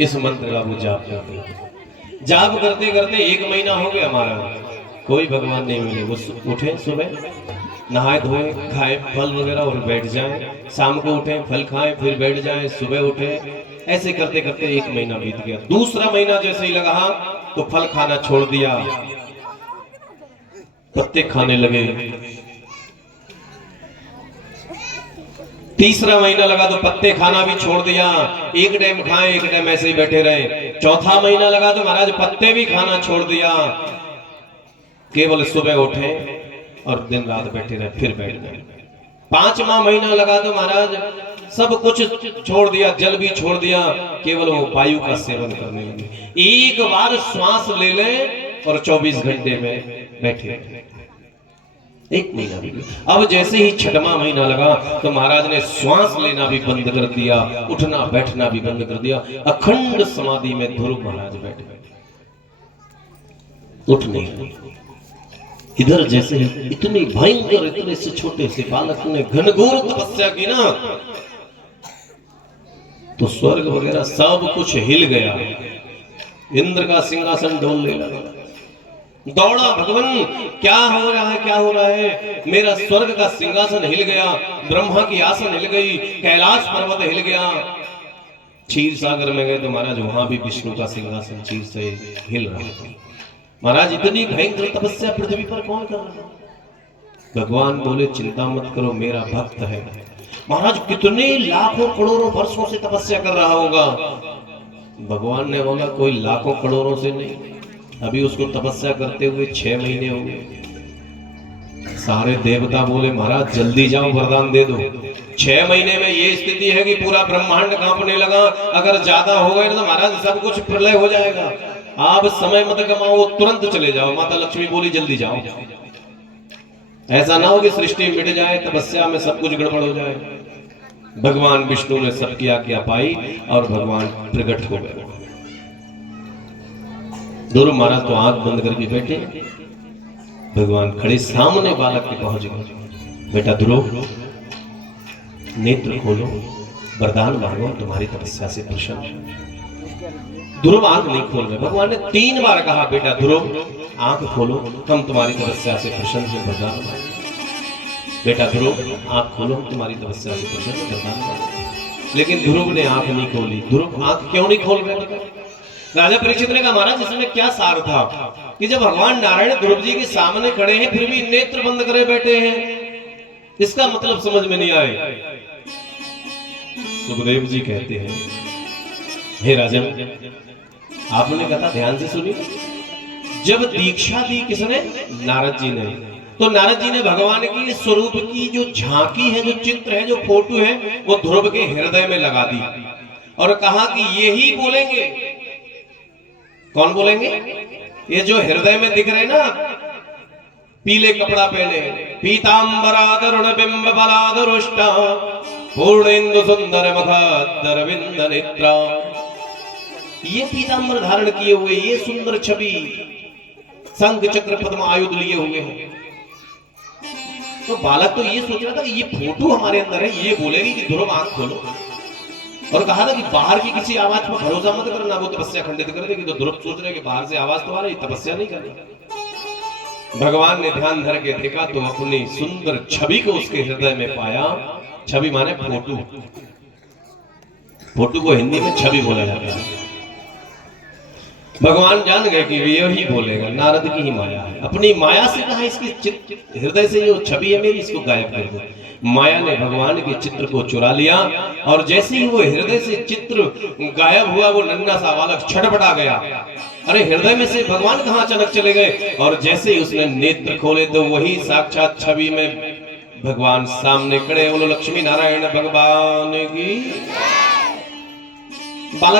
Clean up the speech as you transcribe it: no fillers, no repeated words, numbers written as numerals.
इस मंत्र का वो जाप करते हैं। जाप करते करते 1 महीना हो गया हमारा, कोई भगवान नहीं मिले। वो उठे सुबह, नहाए धोए, खाए फल वगैरह और बैठ जाए, शाम को उठे फल खाएं फिर बैठ जाए, सुबह उठे। ऐसे करते करते 1 महीना बीत गया। दूसरा महीना जैसे ही लगा तो फल खाना छोड़ दिया, पत्ते खाने लगे। तीसरा महीना लगा तो पत्ते खाना भी छोड़ दिया, एक टाइम खाए एक टाइम ऐसे ही बैठे रहे। चौथा महीना लगा तो महाराज पत्ते भी खाना छोड़ दिया, केवल सुबह उठे और दिन रात बैठे रहे फिर बैठ गए। 5वां महीना लगा तो महाराज सब कुछ छोड़ दिया, जल भी छोड़ दिया, केवल वो वायु का सेवन करने लगे। एक बार श्वास ले ले और 24 घंटे में बैठे। 1 महीना भी। अब जैसे ही 6वां महीना लगा तो महाराज ने श्वास लेना भी बंद कर दिया, उठना बैठना भी बंद कर दिया। अखंड समाधि में ध्रुव महाराज बैठ गए, उठ नहीं। इधर जैसे ही इतनी भयंकर, इतने से छोटे से बालक ने घनघोर तपस्या की ना, तो स्वर्ग वगैरह सब कुछ हिल गया। इंद्र का सिंहासन डोलने लगा। दौड़ा, भगवान क्या हो रहा है, क्या हो रहा है? मेरा स्वर्ग का सिंहासन हिल गया, ब्रह्मा की आसन हिल गई, कैलाश पर्वत हिल गया। क्षीर सागर में गए तो महाराज वहां भी विष्णु का सिंहासन क्षीर से हिल रहा था। महाराज इतनी भयंकर तपस्या पृथ्वी पर कौन कर रहा है? भगवान बोले चिंता मत करो, मेरा भक्त है। महाराज कितने लाखों करोड़ों वर्षों से तपस्या कर रहा होगा। भगवान ने बोला कोई लाखों करोड़ों से नहीं, अभी उसको तपस्या करते हुए 6 महीने हो गए। सारे देवता बोले महाराज जल्दी जाओ, वरदान दे दो। 6 महीने में ये स्थिति है कि पूरा ब्रह्मांड कांपने लगा। अगर ज्यादा हो गए तो महाराज सब कुछ प्रलय हो जाएगा। आप समय मत कमाओ, तुरंत चले जाओ। माता लक्ष्मी बोली जल्दी जाओ, ऐसा ना हो कि सृष्टि मिट जाए, तपस्या में सब कुछ गड़बड़ हो जाए। भगवान विष्णु ने सबकी आज्ञा पाई और भगवान प्रकट हो गए। ध्रुव महाराज तो आंख बंद करके बैठे, भगवान खड़े सामने बालक के पहुंच गए। बेटा ध्रुव नेत्र खोलो, वरदान मांगो, तुम्हारी तपस्या से प्रसन्न। ध्रुव आंख नहीं खोल रहे। भगवान ने 3 बार कहा बेटा ध्रुव आंख खोलो, हम तुम्हारी तपस्या से प्रसन्न हैं, वरदान मांगो। बेटा ध्रुव आंख खोलो, हम तुम्हारी तपस्या से प्रसन्न हैं, वरदान मांगो। लेकिन ध्रुव ने आंख नहीं खोली। ध्रुव आंख क्यों नहीं खोल रहे? राजा परीक्षित ने कहा महाराज इसमें क्या सार था कि जब भगवान नारायण ध्रुव जी के सामने खड़े हैं फिर भी नेत्र बंद करे बैठे हैं, इसका मतलब समझ में नहीं आए। सुखदेव जी कहते हैं हे राजन, आपने कहा ध्यान से सुनिए। जब दीक्षा दी किसने? नारद जी ने। तो नारद जी ने भगवान की स्वरूप की जो झांकी है, जो चित्र है, जो फोटो है, वो ध्रुव के हृदय में लगा दी और कहा कि यही बोलेंगे। कौन बोलेंगे? ये जो हृदय में दिख रहे ना, पीले कपड़ा पहने, पीतांबरादरुण बिंब बलादरुष्टा पूर्णेन्दु सुंदर मखादर विंद नेत्रा। ये पीतांबर धारण किए हुए, ये सुंदर छवि, शंख चक्र पद्म आयुध लिए हुए हैं। तो बालक तो ये सोच रहा था कि ये फोटो हमारे अंदर है, ये बोलेगी कि ध्रुव आंख खोलो। और कहा था कि बाहर की किसी आवाज पर भरोसा मत करना, वो तपस्या खंडित कर देगी। तो ध्रुव सोच रहे कि बाहर से आवाज तो आ रही, तपस्या नहीं करनी। भगवान ने ध्यान धर के देखा तो अपनी सुंदर छवि को उसके हृदय में पाया। छवि माने फोटो। फोटो को हिंदी में छवि बोला जाता है। भगवान जान गए कि यही बोलेगा, नारद की ही माया है। अपनी माया से कहा इसकी हृदय से जो छवि है मेरी, इसको गायब कर दो। माया ने भगवान के चित्र को चुरा लिया और जैसे ही वो हृदय से चित्र गायब हुआ, वो नन्हा सा बालक छटपटा गया। अरे हृदय में से भगवान कहाँ अचानक चले गए? और जैसे ही उसने नेत्र खोले तो वही साक्षात छवि में भगवान सामने खड़े। बोलो लक्ष्मी नारायण भगवान की। बालक